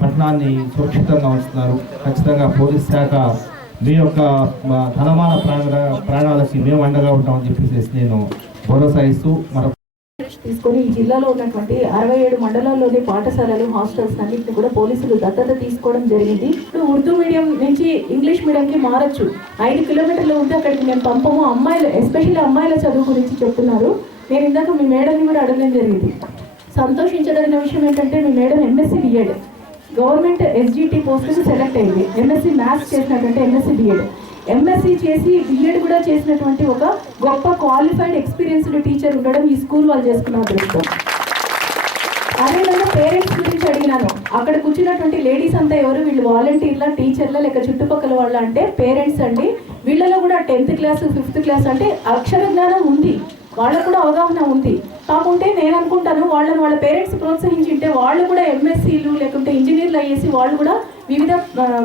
పట్టణాన్ని సురక్షితంగా ఉంచుతున్నారు. ఖచ్చితంగా పోలీస్ శాఖ మీ యొక్క ధనమాన ప్రాణాలకి మేము అండగా ఉంటామని చెప్పేసి నేను భరోసా ఇస్తూ తీసుకొని ఈ జిల్లాలో ఉన్నటువంటి 67 మండలాల్లోని పాఠశాలలు, హాస్టల్స్ అన్నింటినీ కూడా పోలీసులు దత్తత తీసుకోవడం జరిగింది. ఇప్పుడు ఉర్దూ మీడియం నుంచి ఇంగ్లీష్ మీడియంకి మారచ్చు. 5 కిలోమీటర్లు ఉంటే అక్కడికి మేము పంపము. అమ్మాయిలు, ఎస్పెషల్లీ అమ్మాయిల చదువు గురించి చెప్తున్నారు. నేను ఇందాక మీ మేడంని కూడా అడగడం జరిగింది. సంతోషించదగిన విషయం ఏంటంటే మీ madam MSc BEd government SGT పోస్టుకు సెలెక్ట్ అయింది. ఎంఎస్సీ మ్యాథ్స్ చేసినటువంటి ఎంఎస్సీ బిఎడ్, ఎంఎస్సీ చేసి బిఎడ్ కూడా చేసినటువంటి ఒక గొప్ప క్వాలిఫైడ్ ఎక్స్పీరియన్స్డ్ టీచర్ ఉండడం ఈ స్కూల్ వాళ్ళు చేసుకున్న అదృష్టం. అదేవిధంగా పేరెంట్స్ గురించి అడిగినాను. అక్కడ కూర్చున్నటువంటి లేడీస్ అంతా ఎవరు? వీళ్ళు వాలంటీర్ల, టీచర్ల, లేక చుట్టుపక్కల వాళ్ళ అంటే పేరెంట్స్ అండి. వీళ్ళలో కూడా 10th క్లాస్ 5th క్లాస్ అంటే అక్షర జ్ఞానం ఉంది, వాళ్ళకు కూడా అవగాహన ఉంది. కాకుంటే నేను అనుకుంటాను వాళ్ళ పేరెంట్స్ ప్రోత్సహించింటే వాళ్ళు కూడా ఎంఎస్సీలు లేకుంటే ఇంజనీర్లు అయ్యేసి వాళ్ళు కూడా వివిధ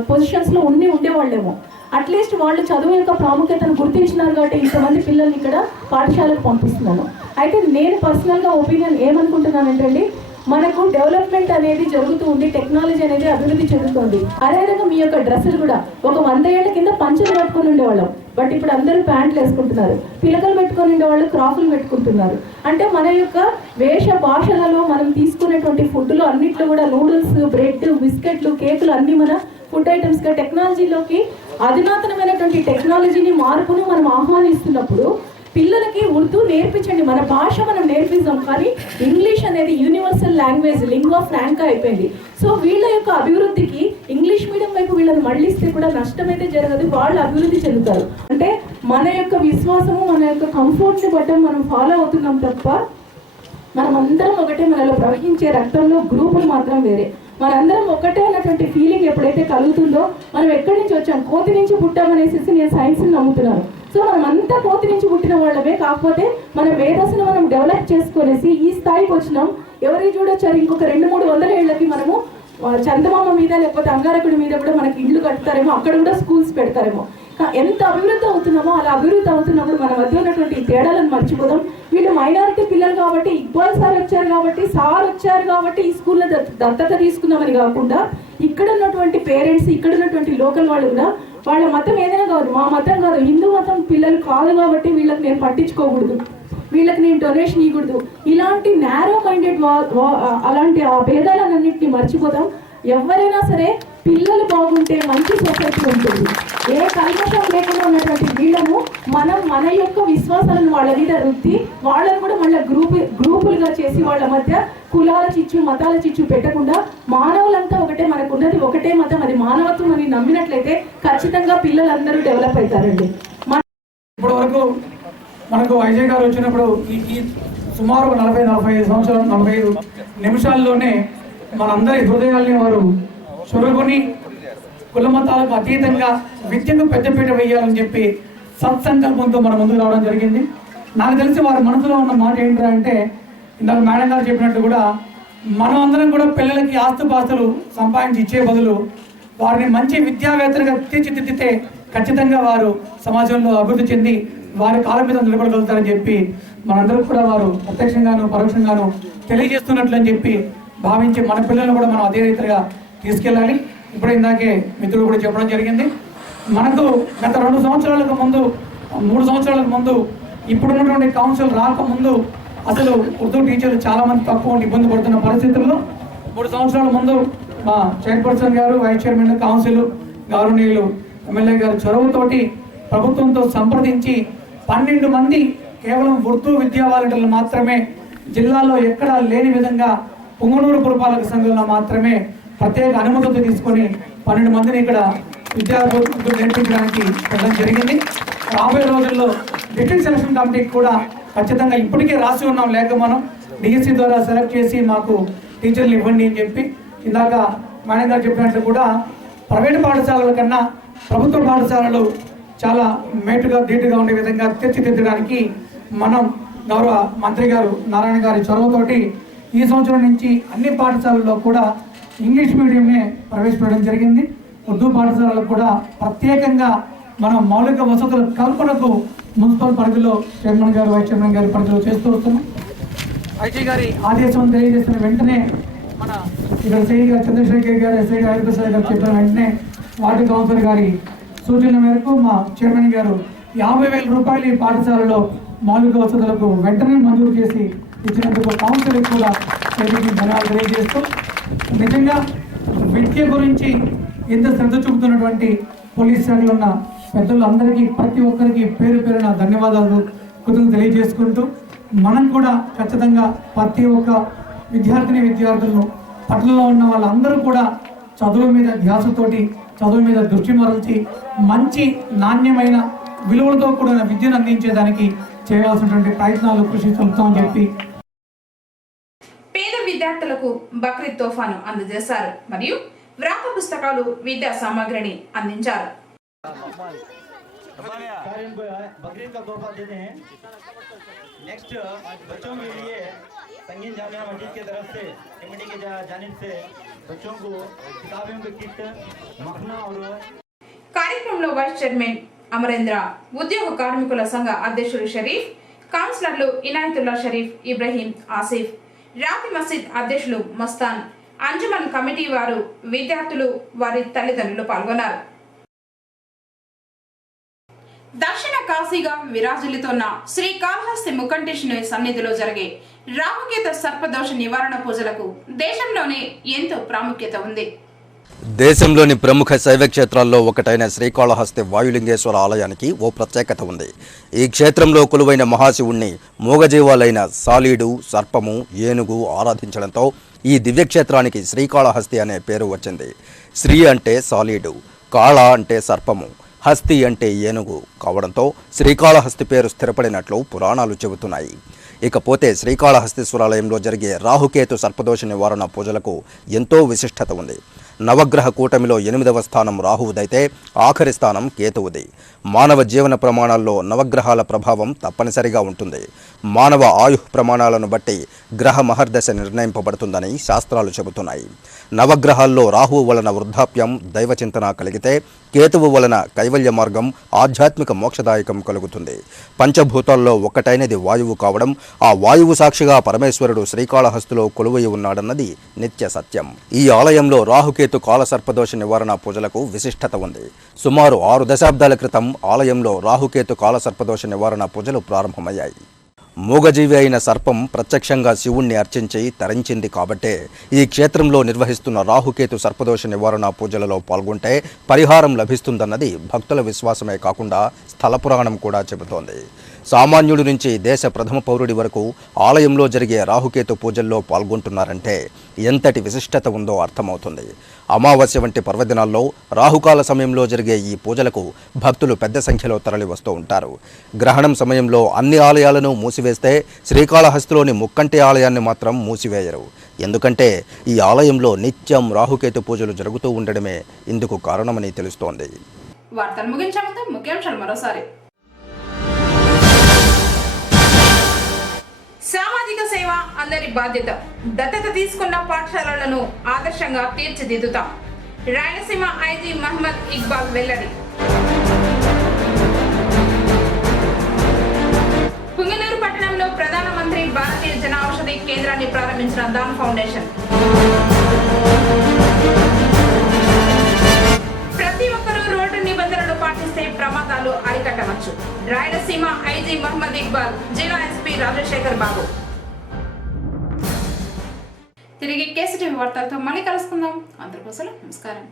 పొజిషన్స్లో ఉండేవాళ్ళేమో. అట్లీస్ట్ వాళ్ళు చదువు యొక్క ప్రాముఖ్యతను గుర్తించినారు కాబట్టి ఇంతమంది పిల్లల్ని ఇక్కడ పాఠశాలకు పంపిస్తున్నాను. అయితే నేను పర్సనల్గా ఒపీనియన్ ఏమనుకుంటున్నానంటే మనకు డెవలప్మెంట్ అనేది జరుగుతూ ఉంది, టెక్నాలజీ అనేది అభివృద్ధి చెందుతుంది. అదేవిధంగా మీ యొక్క డ్రెస్సులు కూడా ఒక 100 ఏళ్ల కింద పంచలు కట్టుకొని ఉండేవాళ్ళం, బట్ ఇప్పుడు అందరూ ప్యాంట్లు వేసుకుంటున్నారు. పిలకలు పెట్టుకొని ఉండేవాళ్ళు క్రాఫ్లు పెట్టుకుంటున్నారు. అంటే మన యొక్క వేష భాషలలో మనం తీసుకునేటువంటి ఫుడ్లో అన్నిట్లో కూడా నూడిల్స్, బ్రెడ్, బిస్కెట్లు, కేకులు అన్నీ మన ఫుడ్ ఐటమ్స్గా టెక్నాలజీలోకి అధునాతనమైనటువంటి టెక్నాలజీని మార్పును మనం ఆహ్వానిస్తున్నప్పుడు పిల్లలకి ఉర్దూ నేర్పించండి. మన భాష మనం నేర్పిస్తాం, కానీ ఇంగ్లీష్ అనేది యూనివర్సల్ లాంగ్వేజ్, లింగ్వా ఫ్రాంకా అయిపోయింది. సో వీళ్ళ యొక్క అభివృద్ధికి ఇంగ్లీష్ మీడియం వైపు వీళ్ళని మళ్ళిస్తే కూడా నష్టం అయితే జరగదు, వాళ్ళు అభివృద్ధి చెందుతారు. అంటే మన యొక్క విశ్వాసము, మన యొక్క కంఫర్ట్ని బట్టి మనం ఫాలో అవుతున్నాం తప్ప మనం అందరం ఒకటే. మనలో ప్రవహించే రక్తంలో గ్రూపులు మాత్రం వేరే. మనందరం ఒకటే అన్నటువంటి ఫీలింగ్ ఎప్పుడైతే కలుగుతుందో, మనం ఎక్కడి నుంచి వచ్చాం, కోతి నుంచి పుట్టామనేసి నేను సైన్స్ని నమ్ముతున్నాను. సో మనం అంతా కోతి నుంచి పుట్టిన వాళ్ళమే. కాకపోతే మన మేధస్సును మనం డెవలప్ చేసుకునేసి ఈ స్థాయికి వచ్చినాం. ఎవరికి చూడొచ్చారు ఇంకొక 200-300 ఏళ్ళకి మనము చందమామ మీద లేకపోతే అంగారకుడి మీద కూడా మనకి ఇళ్ళు కడతారేమో, అక్కడ కూడా స్కూల్స్ పెడతారేమో. ఎంత అభివృద్ధి అవుతున్నామో అలా అభివృద్ధి అవుతున్నప్పుడు మన మధ్య ఉన్నటువంటి తేడాలను మర్చిపోదాం. వీళ్ళు మైనారిటీ పిల్లలు కాబట్టి, ఇక్బాల్ సార్ వచ్చారు కాబట్టి ఈ స్కూల్లో దత్తత తీసుకుందామని కాకుండా ఇక్కడ ఉన్నటువంటి పేరెంట్స్, ఇక్కడ ఉన్నటువంటి లోకల్ వాళ్ళు కూడా వాళ్ళ మతం ఏదైనా కాదు, మా మతం కాదు, హిందూ మతం పిల్లలు కాదు కాబట్టి వీళ్ళకి నేను పట్టించుకోకూడదు, వీళ్ళకి నేను డొనేషన్ ఇవ్వకూడదు, ఇలాంటి నేరో మైండెడ్ అలాంటి ఆ భేదాలన్నింటినీ మర్చిపోతాం. ఎవరైనా సరే పిల్లలు బాగుంటే మంచి సొసైటీ ఉంటుంది. ఏ కల్మషం లేకుండా ఉన్నటువంటి వీళ్ళను మనం మన యొక్క విశ్వాసాలను వాళ్ళ మీద రుద్ది వాళ్ళను కూడా మళ్ళీ గ్రూపులుగా చేసి వాళ్ళ మధ్య కులాల చిచ్చు, మతాల చిచ్చు పెట్టకుండా మానవులంతా ఒకటే, మనకు ఉన్నది ఒకటే మతం, అది మానవత్వం అని నమ్మినట్లయితే ఖచ్చితంగా పిల్లలందరూ డెవలప్ అవుతారండి. ఇప్పటి వరకు మనకు వైజాగ్ గారు వచ్చినప్పుడు ఈ సుమారు 45 నిమిషాల్లోనే మనందరి హృదయాల్ని వారు చొరుగుని కులమతాలకు అతీతంగా విద్యకు పెద్దపీట వేయాలని చెప్పి సత్సంకల్పంతో మన ముందుకు రావడం జరిగింది. నాకు తెలిసి వారి మనసులో ఉన్న మాట ఏంటంటే, ఇందాక మేడం గారు చెప్పినట్టు కూడా మనం అందరం కూడా పిల్లలకి ఆస్తుపాస్తులు సంపాదించి ఇచ్చే బదులు వారిని మంచి విద్యావేత్తలుగా తీర్చిదిద్దితే ఖచ్చితంగా వారు సమాజంలో అభివృద్ధి చెంది వారి కాలం మీద నిలబడగలుగుతారని చెప్పి మనందరూ కూడా వారు ప్రత్యక్షంగాను పరోక్షంగాను తెలియజేస్తున్నట్లు అని చెప్పి భావించి మన పిల్లలను కూడా మనం అదే రీతిగా తీసుకెళ్ళాలి. ఇప్పుడు ఇందాకే మిత్రులు కూడా చెప్పడం జరిగింది. మనకు గత 2 సంవత్సరాలకు ముందు, 3 సంవత్సరాలకు ముందు ఇప్పుడున్నటువంటి కౌన్సిల్ రాకముందు అసలు ఉర్దూ టీచర్లు చాలామంది తక్కువ ఇబ్బంది పడుతున్న పరిస్థితుల్లో 3 సంవత్సరాల ముందు మా చైర్పర్సన్ గారు, వైస్ చైర్మన్, కౌన్సిల్ గౌరవనీయులు ఎమ్మెల్యే గారి చొరవతోటి ప్రభుత్వంతో సంప్రదించి 12 మంది కేవలం ఉర్దూ విద్యా వాలంటీర్లు మాత్రమే జిల్లాలో ఎక్కడా లేని విధంగా పుంగనూరు పురపాలక సంఘంలో మాత్రమే ప్రత్యేక అనుమతులు తీసుకొని 12 మందిని ఇక్కడ విద్యార్థులు నేర్పించడానికి వెళ్ళడం జరిగింది. రాబోయే రోజుల్లో డిస్ట్రిక్ట్ సెలక్షన్ కమిటీకి కూడా ఖచ్చితంగా ఇప్పటికే రాసి ఉన్నాం లేక మనం డిఎస్సి ద్వారా సెలెక్ట్ చేసి మాకు టీచర్లు ఇవ్వండి అని చెప్పి ఇందాక మేడం గారు చెప్పినట్లు కూడా ప్రైవేటు పాఠశాలల కన్నా ప్రభుత్వ పాఠశాలలు చాలా మేటుగా ధీటుగా ఉండే విధంగా తీర్చిదిద్దడానికి మనం గౌరవ మంత్రి గారు నారాయణ గారి చొరవతోటి ఈ సంవత్సరం నుంచి అన్ని పాఠశాలల్లో కూడా ఇంగ్లీష్ మీడియంనే ప్రవేశపెట్టడం జరిగింది. ఉర్దూ పాఠశాలలకు కూడా ప్రత్యేకంగా మనం మౌలిక వసతుల కల్పనకు మున్సిపల్ పరిధిలో చైర్మన్ గారు వైస్ చైర్మన్ గారి పరిధిలో చేస్తూ వస్తున్నాం. ఐటీ గారి ఆదేశం తెలియజేసిన వెంటనే మన ఇక్కడ సిఐ గారు చంద్రశేఖర్ గారు ఎస్ఐ గారు హరిప్రసాద్ గారు చెప్పిన వెంటనే వార్డు కౌన్సిలర్ గారి సూచనల మేరకు మా చైర్మన్ గారు 50,000 రూపాయలు ఈ పాఠశాలలో మౌలిక వసతులకు వెంటనే మంజూరు చేసి ఇచ్చినందుకు కౌన్సిలర్ కూడా ధన్యవాదాలు తెలియజేస్తూ నిజంగా విద్య గురించి ఎంత శ్రద్ధ చూపుతున్నటువంటి పోలీస్ శాఖలో ఉన్న పెద్దలందరికీ ప్రతి ఒక్కరికి పేరు పేరున ధన్యవాదాలు కృతజ్ఞతలు తెలియజేసుకుంటూ మనం కూడా ఖచ్చితంగా ప్రతి ఒక్క విద్యార్థులను పట్టణంలో ఉన్న వాళ్ళందరూ కూడా చదువు మీద ధ్యాసతోటి చదువు మీద దృష్టి మరల్చి మంచి నాణ్యమైన విలువలతో కూడిన విద్యను అందించేదానికి చేయవలసినటువంటి ప్రయత్నాలు కృషి చెబుతామని చెప్పి పేద విద్యార్థులకు బక్రీద్ తోఫాను అందజేశారు మరియు వ్రాత పుస్తకాలు విద్యా సామాగ్రిని అందించారు. बकरीद का तोहफा देते हैं। नेक्स्ट बच्चों के लिए संगीन जामिया मस्जिद की तरफ से कमेटी की जानिब से बच्चों को किताबों की किट मखना और కార్యక్రమంలో వైస్ చైర్మన్ అమరేంద్ర, ఉద్యోగ కార్మికుల సంఘ అధ్యక్షులు షరీఫ్, కౌన్సిలర్లు ఇనాయతుల్లా షరీఫ్, ఇబ్రహీం, ఆసిఫ్, రాతి మసీద్ అధ్యక్షులు మస్తాన్, అంజుమన్ కమిటీ వారు, విద్యార్థులు, వారి తల్లిదండ్రులు పాల్గొన్నారు. దక్షిణ కాశీగా విరాజిల్లుతోన్న శ్రీకాళహస్తి ముకంటేశ్వరి సన్నిధిలో జరిగే రాహుకేతు సర్పదోష నివారణ పూజలకు దేశంలోనే ఎంతో ప్రాముఖ్యత ఉంది. దేశంలోని ప్రముఖ శైవ క్షేత్రాల్లో ఒకటైన శ్రీకాళహస్తి వాయులింగేశ్వర ఆలయానికి ఓ ప్రత్యేకత ఉంది. ఈ క్షేత్రంలో కొలువైన మహాశివుణ్ణి మూగజీవాలైన సాలీడు, సర్పము, ఏనుగు ఆరాధించడంతో ఈ దివ్యక్షేత్రానికి శ్రీకాళహస్తి అనే పేరు వచ్చింది. శ్రీ అంటే సాలీడు, కాళ అంటే సర్పము, హస్తి అంటే ఏనుగు కావడంతో శ్రీకాళహస్తి పేరు స్థిరపడినట్లు పురాణాలు చెబుతున్నాయి. ఇకపోతే శ్రీకాళహస్తీశ్వరాలయంలో జరిగే రాహుకేతు సర్పదోష నివారణ పూజలకు ఎంతో విశిష్టత ఉంది. నవగ్రహ కూటమిలో 8వ స్థానం రాహువుదైతే ఆఖరి స్థానం కేతువుది. మానవ జీవన ప్రమాణాల్లో నవగ్రహాల ప్రభావం తప్పనిసరిగా ఉంటుంది. మానవ ఆయుః ప్రమాణాలను బట్టి గ్రహ మహర్దశ నిర్ణయింపబడుతుందని శాస్త్రాలు చెబుతున్నాయి. నవగ్రహాల్లో రాహువు వలన వృద్ధాప్యం, దైవచింతన కలిగితే కేతువు వలన కైవల్య మార్గం, ఆధ్యాత్మిక మోక్షదాయకం కలుగుతుంది. పంచభూతాల్లో ఒక్కటైనది వాయువు కావడం, ఆ వాయువు సాక్షిగా పరమేశ్వరుడు శ్రీకాళహస్తిలో కొలువై ఉన్నాడన్నది నిత్య సత్యం. ఈ ఆలయంలో రాహుకేతు కాలసర్పదోష నివారణ పూజలకు విశిష్టత ఉంది. సుమారు 6 దశాబ్దాల క్రితం ఆలయంలో రాహుకేతు కాలసర్పదోష నివారణ పూజలు ప్రారంభమయ్యాయి. మూగజీవి అయిన సర్పం ప్రత్యక్షంగా శివుణ్ణి అర్చించి తరించింది కాబట్టే ఈ క్షేత్రంలో నిర్వహిస్తున్న రాహుకేతు సర్పదోష నివారణ పూజలలో పాల్గొంటే పరిహారం లభిస్తుందన్నది భక్తుల విశ్వాసమే కాకుండా స్థల పురాణం కూడా చెబుతోంది. సామాన్యుడి నుంచి దేశ ప్రథమ పౌరుడి వరకు ఆలయంలో జరిగే రాహుకేతు పూజల్లో పాల్గొంటున్నారంటే ఎంతటి విశిష్టత ఉందో అర్థమవుతుంది. అమావాస్య వంటి పర్వదినాల్లో రాహుకాల సమయంలో జరిగే ఈ పూజలకు భక్తులు పెద్ద సంఖ్యలో తరలి వస్తూ ఉంటారు. గ్రహణం సమయంలో అన్ని ఆలయాలను మూసివేస్తే శ్రీకాళహస్తిలోని ముక్కంటి ఆలయాన్ని మాత్రం మూసివేయరు. ఎందుకంటే ఈ ఆలయంలో నిత్యం రాహుకేతు పూజలు జరుగుతూ ఉండడమే ఇందుకు కారణమని తెలుస్తోంది. వార్తలు ముగించే ముందు ముఖ్యాంశాలు మరోసారి. సామాజిక సేవ అందరి బాధ్యత. దత్తత తీసుకున్న పాఠశాలలను ఆదర్శంగా తీర్చిదిద్దుతాం. రాయలసీమ ఐజీ మహమ్మద్ ఇక్బాల్ వెల్లడి. పుంగనూరు పట్టణంలో ప్రధానమంత్రి భారతీయ జన ఔషధి కేంద్రాన్ని ప్రారంభించిన దాన్ ఫౌండేషన్. ప్రతి ఒక్కరూ రోడ్డు నిబంధనలు పాటిస్తే ప్రమాదాలు అరికట్టవచ్చు. రాయలసీమ ఐజీ మహమ్మద్ ఇక్బాల్, జిల్లా ఎస్పీ రాజశేఖర్ బాబు. తిరిగి కేసీటీవీ వార్తలతో మళ్ళీ కలుసుకుందాం. అందరికోసం నమస్కారం.